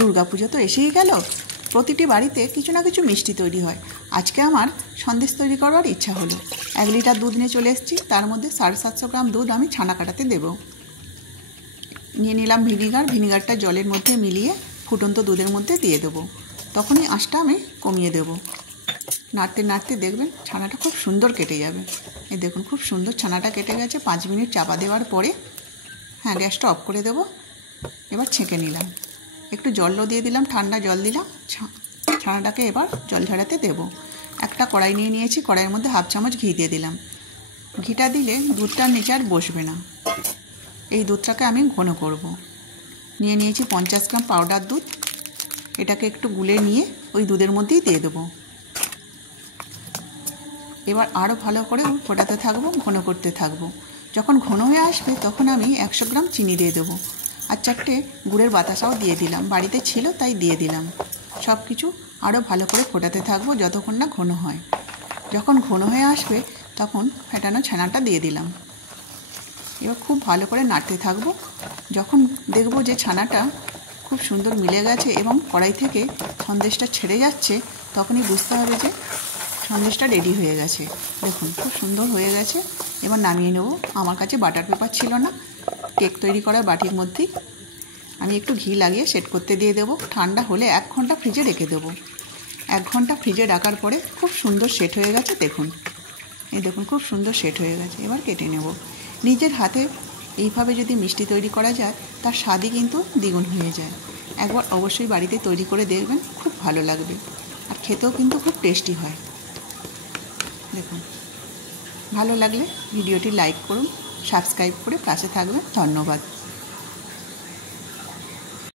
দুর্গাপুজো তো এসেই গেল, প্রতিটি বাড়িতে কিছু না কিছু মিষ্টি তৈরি হয়। আজকে আমার সন্দেশ তৈরি করবার ইচ্ছা হলো। 1 লিটার দুধ নিয়ে চলে এসেছি। তার মধ্যে 750 গ্রাম দুধ আমি ছানা কাটাতে দেব। নিয়ে নিলাম ভিনিগারটা জলের মধ্যে মিলিয়ে ফুটন্ত দুধের মধ্যে দিয়ে দেবো। তখনই আঁচটা আমি কমিয়ে দেব। নাড়তে নাড়তে দেখবেন ছানাটা খুব সুন্দর কেটে যাবে। এই দেখুন খুব সুন্দর ছানাটা কেটে গেছে। 5 মিনিট চাপা দেওয়ার পরে গ্যাসটা অফ করে দেব। এবার ছেঁকে নিলাম, একটু জলও দিয়ে দিলাম, ঠান্ডা জল দিলাম। ছানাটাকে এবার জল ঝরাতে দেব। একটা কড়াই নিয়ে নিয়েছি, কড়াইয়ের মধ্যে 1/2 চামচ ঘি দিয়ে দিলাম। ঘিটা দিলে দুধটার নিচে আর বসবে না। এই দুধটাকে আমি ঘন করব। নিয়ে নিয়েছি 50 গ্রাম পাউডার দুধ। এটাকে একটু গুলে নিয়ে ওই দুধের মধ্যেই দিয়ে দেবো। এবার আরও ভালো করে ফোটাতে থাকবো, ঘন করতে থাকবো। যখন ঘন হয়ে আসবে তখন আমি 100 গ্রাম চিনি দিয়ে দেবো। আর 4টে গুড়ের বাতাসাও দিয়ে দিলাম, বাড়িতে ছিল তাই দিয়ে দিলাম। সব কিছু আরও ভালো করে ফোটাতে থাকবো যতক্ষণ না ঘন হয়। যখন ঘন হয়ে আসবে তখন ফেটানো ছানাটা দিয়ে দিলাম। এবার খুব ভালো করে নাড়তে থাকবো। যখন দেখব যে ছানাটা খুব সুন্দর মিলে গেছে এবং কড়াই থেকে সন্দেশটা ছেড়ে যাচ্ছে, তখনই বুঝতে হবে যে সন্দেশটা রেডি হয়ে গেছে। দেখুন খুব সুন্দর হয়ে গেছে। এবার নামিয়ে নেব। আমার কাছে বাটার পেপার ছিল না, কেক তৈরি করা বাটির মধ্যেই আমি একটু ঘি লাগিয়ে সেট করতে দিয়ে দেবো। ঠান্ডা হলে 1 ঘন্টা ফ্রিজে রেখে দেবো। 1 ঘন্টা ফ্রিজে রাখার পরে খুব সুন্দর সেট হয়ে গেছে। দেখুন এই দেখুন খুব সুন্দর সেট হয়ে গেছে। এবার কেটে নেব। নিজের হাতে এইভাবে যদি মিষ্টি তৈরি করা যায় তার স্বাদই কিন্তু দ্বিগুণ হয়ে যায়। একবার অবশ্যই বাড়িতে তৈরি করে দেখবেন, খুব ভালো লাগবে। আর খেতেও কিন্তু খুব টেস্টি হয়। দেখুন ভালো লাগলে ভিডিওটি লাইক করুন, সাবস্ক্রাইব করে পাশে থাকবেন। ধন্যবাদ।